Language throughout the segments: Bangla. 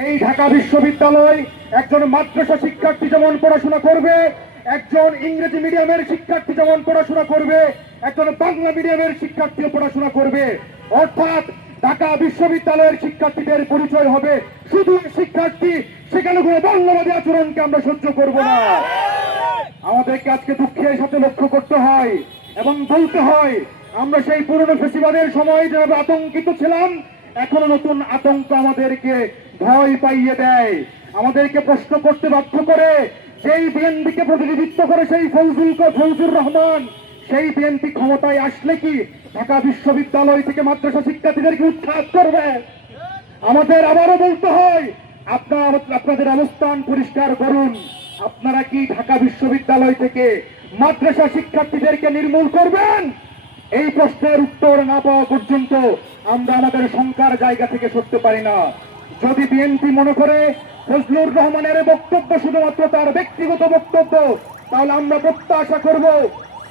এই ঢাকা বিশ্ববিদ্যালয় একজন মাদ্রাসা শিক্ষার্থী যেমন পড়াশোনা করবে, একজন ইংরেজি মিডিয়ামের শিক্ষার্থী যেমন পড়াশোনা করবে, একজন বাংলা মিডিয়ামের শিক্ষার্থীও পড়াশোনা করবে। অর্থাৎ ঢাকা বিশ্ববিদ্যালয়ের শিক্ষার্থীদের পরিচয় হবে শুধু শিক্ষার্থী, সেখানে কোনো বাংলাবাদী আচরণকে আমরা সহ্য করব না। আমাদেরকে আজকে দুঃখের সাথে লক্ষ্য করতে হয় এবং বলতে হয়, আমরা সেই পুরনো ফেসিবাদের সময় যেভাবে আতঙ্কিত ছিলাম, এখনও নতুন আতঙ্ক আমাদেরকে ভয় পাইয়ে দেয়। আমাদেরকে প্রশ্ন করতে বাধ্য করে, যেই বিএনপিকে প্রতিনিধিত্ব করে সেই ফৌজুল ফৌজুর রহমান, সেই বিএনপি ক্ষমতায় আসলে কি ঢাকা বিশ্ববিদ্যালয় থেকে মাদ্রাসা শিক্ষার্থীদেরকে উৎখাত করবে? আমাদের আবারও বলতে হয়, আপনারা আপনাদের অবস্থান পরিষ্কার করুন। আপনারা কি ঢাকা বিশ্ববিদ্যালয় থেকে মাদ্রাসা শিক্ষার্থীদেরকে নির্মূল করবেন? এই প্রশ্নের উত্তর না পাওয়া পর্যন্ত আমরা আমাদের শঙ্কার জায়গা থেকে সরতে পারি না। যদি বিএনপি মনে করে ফজলুর রহমানের বক্তব্য শুধুমাত্র তার ব্যক্তিগত বক্তব্য, তাহলে আমরা প্রত্যাশা করব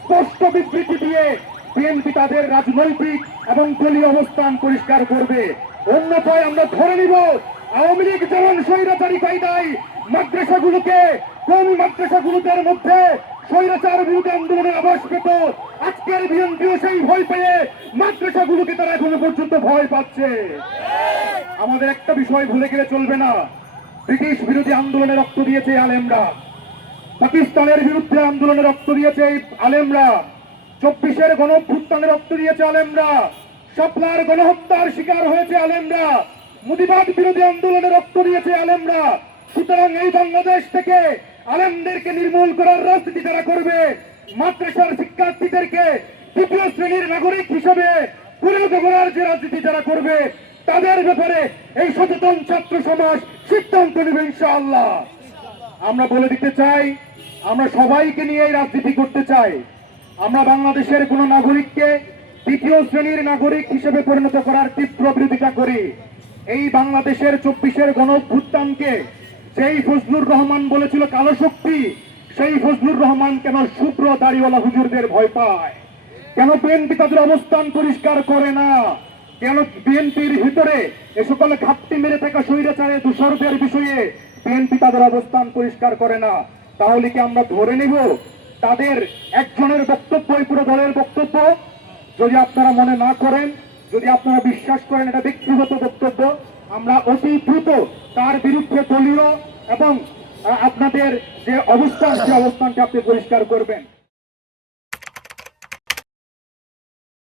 স্পষ্ট বিবৃতি দিয়ে বিএনপি তাদের রাজনৈতিক এবং দলীয় অবস্থান পরিষ্কার করবে। অন্যথায় আমরা ধরে নিব, আওয়ামী লীগ যেমন স্বৈরাচারী কায়দায় মাদ্রাসাগুলোকে, কোন মাদ্রাসাগুলোদের মধ্যে স্বৈরাচার বিরোধী আন্দোলনের আভাস পেত, আজকের বিএনপিও সেই ভয় পেয়ে মাদ্রাসাগুলোকে তারা এখনও পর্যন্ত ভয় পাচ্ছে। আমাদের একটা বিষয় ভুলে গেলে চলবে না। ব্রিটিশ বিরোধী আন্দোলনে রক্ত দিয়েছে আলেমরা। পাকিস্তানের বিরুদ্ধে আন্দোলনে রক্ত দিয়েছে এই আলেমরা। চব্বিশের গণভ্যুত্থানে রক্ত দিয়েছে আলেমরা। শাপলার গণহত্যার শিকার হয়েছে আলেমরা। মুদিবাদ বিরোধী আন্দোলনে রক্ত দিয়েছে আলেমরা। সুতরাং এই বাংলাদেশ থেকে আলেমদেরকে নির্মূল করার রাজনীতি যারা করবে? মাদ্রাসার শিক্ষার্থীদেরকে তৃতীয় শ্রেণির নাগরিক হিসেবে পরিণত করার যে রাজনীতি যারা করবে তাদের ব্যাপারে এই সচেতন ছাত্র সমাজ সিদ্ধান্ত নেবে ইনশাআল্লাহ। আমরা বলে দিতে চাই, আমরা সবাইকে নিয়ে এই রাজনীতি করতে চাই। আমরা বাংলাদেশের কোন নাগরিককে দ্বিতীয় শ্রেণির নাগরিক হিসেবে পরিণত করার তীব্র বিরোধিতা করি। এই বাংলাদেশের চব্বিশের গণ সেই ফজলুর রহমান বলেছিল কালো শক্তি, সেই ফজলুর রহমান কেন শুভ্র দাড়িওয়ালা হুজুরদের ভয় পায়? কেন বিএনপি তাদের অবস্থান পরিষ্কার করে না? কেন বিএনপির ভিতরে এ সকল ঘাপটি মেরে থাকা স্বৈরাচারে দূষরদের বিষয়ে বিএনপি তাদের অবস্থান পরিষ্কার করে না? তাহলে কি আমরা ধরে নিব? তাদের একজনের বক্তব্যই পুরো দলের বক্তব্য? যদি আপনারা মনে না করেন, যদি আপনারা বিশ্বাস করেন এটা ব্যক্তিগত বক্তব্য, আমরা অতি দ্রুত তার বিরুদ্ধে দলীয় এবং আপনাদের যে অবস্থান সেই অবস্থানকে আপনি পরিষ্কার করবেন।